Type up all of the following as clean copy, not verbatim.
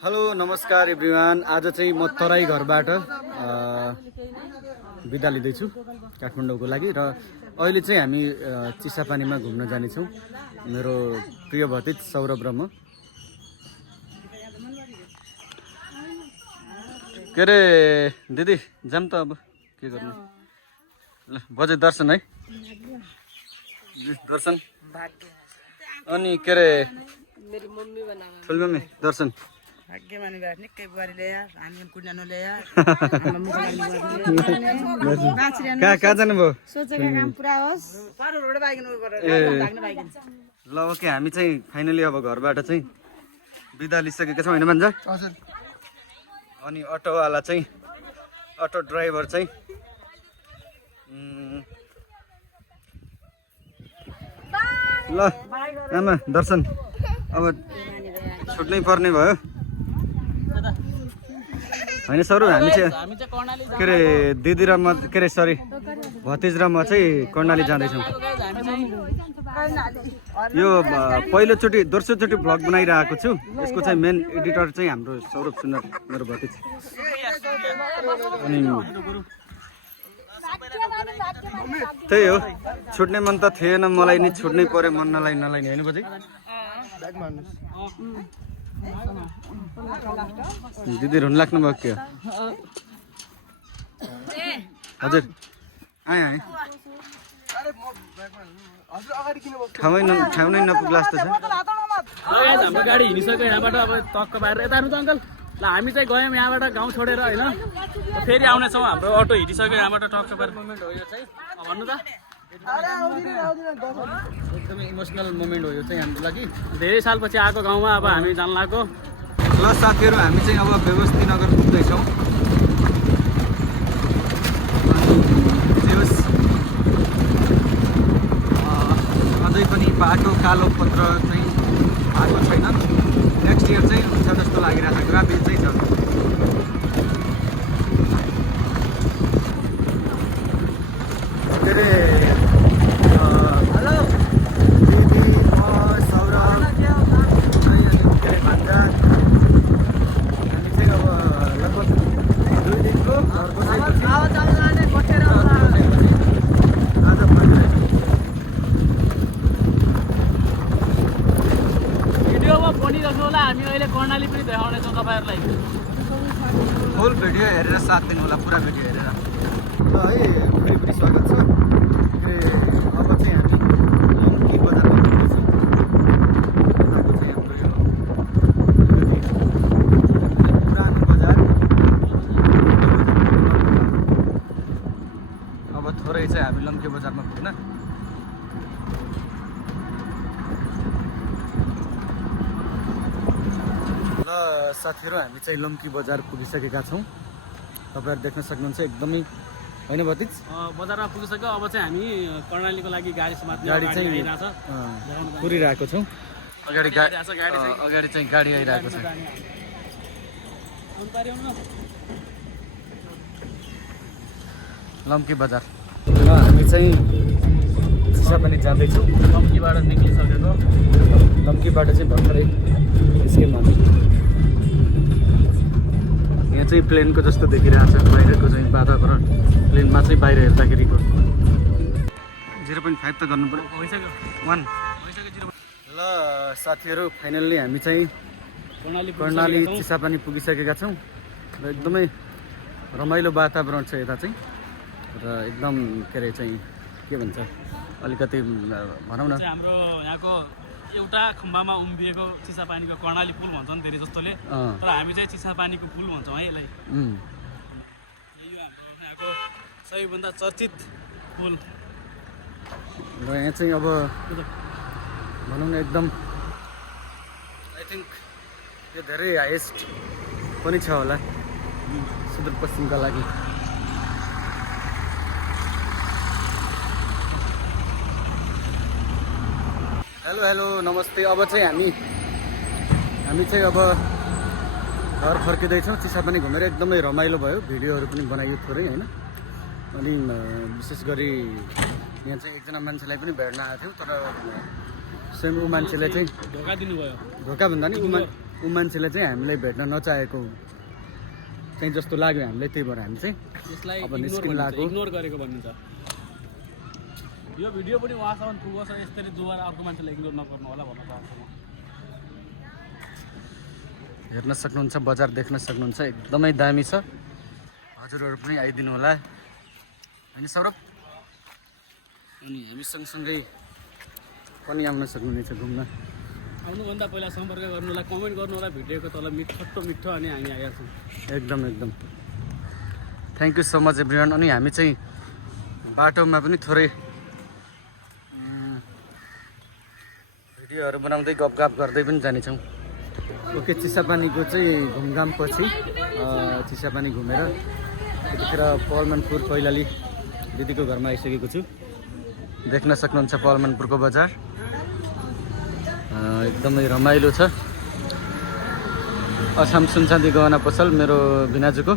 Hello नमस्कार everyone. आज चाहिँ म तराई घरबाट बिदा लिँदैछु काठमाडौँको लागि र अहिले चाहिँ हामी चिसापानीमा घुम्न जानेछौँ। मेरो प्रिय भतिज सौरभ र म। के अरे दिदी जाम त अब के गर्नु। ल बजे दर्शन है, दर्शन। अनि के अरे ठुलो मम्मी दर्शन। भाग्यमानी भए निकै बुहारी ल्यायो, हामी कुन्डानो ल्यायो। कहाँ जानुभयो? सोचेको काम पुरा होस्। ल ओके, हामी चाहिँ फाइनली अब घरबाट चाहिँ बिदा लिइसकेका छौँ होइन भन्छ। अनि अटोवाला चाहिँ अटो ड्राइभर चाहिँ ल आमा दर्शन अब छुट्नै पर्ने भयो होइन सर। हामी चाहिँ के अरे दिदी र म के अरे सरी भतिज र म चाहिँ कर्णाली जाँदैछौँ। यो पहिलोचोटि दोस्रोचोटि भ्लग बनाइरहेको छु। यसको चाहिँ मेन एडिटर चाहिँ हाम्रो सौरभ सुन्दर मेरो भतिज। अनि त्यही हो, छुट्ने मन त थिएन मलाई नि, छुट्नै पर्यो मन नलाग्ने होइन बजे। दिदी रुन लाग्नु भयो के? हजुर आएँ आएँ। ठाउँ नै नपुग्ला जस्तो छ। हाम्रो गाडी हिँडिसक्यो यहाँबाट। अब टक्क बाहिर यता हेर्नु त अङ्कल। ल हामी चाहिँ गयौँ यहाँबाट गाउँ छोडेर होइन, फेरि आउनेछौँ। हाम्रो अटो हिँडिसक्यो यहाँबाट टक्क बाहिर। मोमेन्ट हो यो चाहिँ, भन्नु त। एकदमै इमोसनल मोमेन्ट हो यो चाहिँ हाम्रो लागि। धेरै सालपछि आएको गाउँमा अब हामी जान लाग्यो। ल साथीहरू, हामी चाहिँ अब व्यवस्थी नगर पुग्दैछौँ। अझै पनि बाटो कालो पत्र चाहिँ आएको छैन। नेक्स्ट इयर चाहिँ हुन्छ जस्तो लागिरहेको छ। ग्राफिक चाहिँ छ। के अरे हेलो दिदी म सौरभ के अरे भान्जा। हामी चाहिँ अब लगभग 2 दिनको आज भिडियोमा बनिरहेको होला। हामी अहिले कर्णाली पनि देखाउनेछौँ तपाईँहरूलाई। फुल भिडियो हेरेर साथ दिनु होला, पुरा भिडियो हेरेर। ल है, फेरि पनि स्वागत छ। अब चाहिँ हामी लम्की बजारमा पुग्दैछौँ। यताको चाहिँ हाम्रो यो पुरानो बजार। अब थोरै चाहिँ हामी लम्की बजारमा पुग्न। ल साथीहरू, हामी चाहिँ लम्की बजार पुगिसकेका छौँ। तपाईँहरू देख्न सक्नुहुन्छ एकदमै होइन भतिज। बजारमा पुगिसक्यो। अब चाहिँ हामी कर्णालीको लागि गाडी समात्ने गाडी चाहिँ कुरिरहेको छौँ। अगाडि चाहिँ गाडी आइरहेको छ। लम्की बजार। र हामी चाहिँ चिसापानी जाँदैछौँ। लम्कीबाट निक्लिसकेको। लम्कीबाट चाहिँ भर्खरै निस्क्यौँ हामी। यहाँ चाहिँ प्लेनको जस्तो देखिरहेको छ बाहिरको चाहिँ वातावरण। प्लेनमा चाहिँ बाहिर हेर्दाखेरिको 0.5 त गर्नु पऱ्यो। भइसक्यो 1 ल साथीहरू, फाइनल्ली हामी चाहिँ कर्णाली चिसापानी पुगिसकेका छौँ। र एकदमै रमाइलो वातावरण छ यता चाहिँ। र एकदम के अरे चाहिँ के भन्छ, अलिकति भनौँ न, हाम्रो यहाँको एउटा खम्बामा उम्बिएको चिसापानीको कर्णाली पुल भन्छन् धेरै जस्तोले। तर हामी चाहिँ चिसापानीको पुल भन्छौँ है यसलाई। यो हाम्रो यहाँको सबैभन्दा चर्चित पुल। र यहाँ चाहिँ अब भनौँ न एकदम आई थिङ्क यो धेरै हाइएस्ट पनि छ होला सुदूरपश्चिमका लागि। हेलो हेलो नमस्ते। अब चाहिँ हामी चाहिँ अब घर फर्किँदैछौँ। चिसापानी घुमेर एकदमै रमाइलो भयो। भिडियोहरू पनि बनाइयो थोरै होइन। अनि विशेष गरी यहाँ चाहिँ एकजना मान्छेलाई पनि भेट्न आएको थियौँ। तर सेम ऊ मान्छेले चाहिँ धोका दिनुभयो। धोका भन्दा नि ऊ मान्छेले चाहिँ हामीलाई भेट्न नचाहेको चाहिँ जस्तो लाग्यो हामीलाई, त्यही भएर हामी चाहिँ यसलाई अब निस्किन लागेको। इग्नोर गरेको भनिन्छ। यो भिडियो पनि उहाँसम्म पुगोस्, यसरी दोबारा अर्को मान्छेलाई इग्नोर नगर्नु होला भन्न चाहन्छु म। हेर्न सक्नुहुन्छ, बजार देख्न सक्नुहुन्छ, एकदमै दामी छ। हजुरहरू पनि आइदिनु होला होइन सौरभ? अनि हामी सँगसँगै पनि आउन सक्नुहुनेछ घुम्न। आउनुभन्दा पहिला सम्पर्क गर्नु होला, कमेन्ट गर्नु होला भिडियोको तल मिठो अनि हामी आएका छौँ। एकदम एकदम thank you so much everyone. अनि हामी चाहिँ बाटोमा पनि थोरै भिडियोहरू बनाउँदै गफगाफ गर्दै पनि जानेछौँ। ओके, चिसापानीको चाहिँ घुमघामपछि चिसापानी घुमेर त्यतिखेर पलमनपुर कैलाली दिदीको घरमा आइसकेको छु। देख्न सक्नुहुन्छ पलमनपुरको बजार एकदमै रमाइलो छ। अछाम सुनचाँदी गहना पसल मेरो भिनाजुको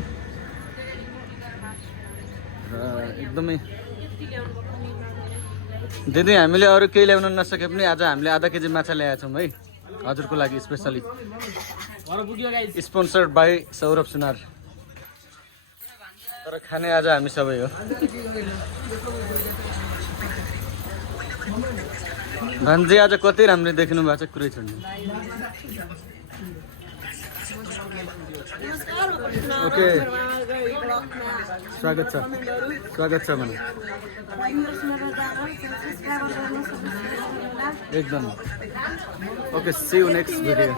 र एकदमै दिदी हामीले अरू केही ल्याउन नसके पनि आज हामीले आधा केजी माछा ल्याएका छौँ है हजुरको लागि स्पेसली। स्पोन्सर्ड बाई सौरभ सुनार। तर खाने आज हामी सबै हो। भान्जी आज कति राम्रो देखिनु भएको छ, कुरै छैन। ओके, स्वागत छ भनौँ एकदम। Okay, see you next video.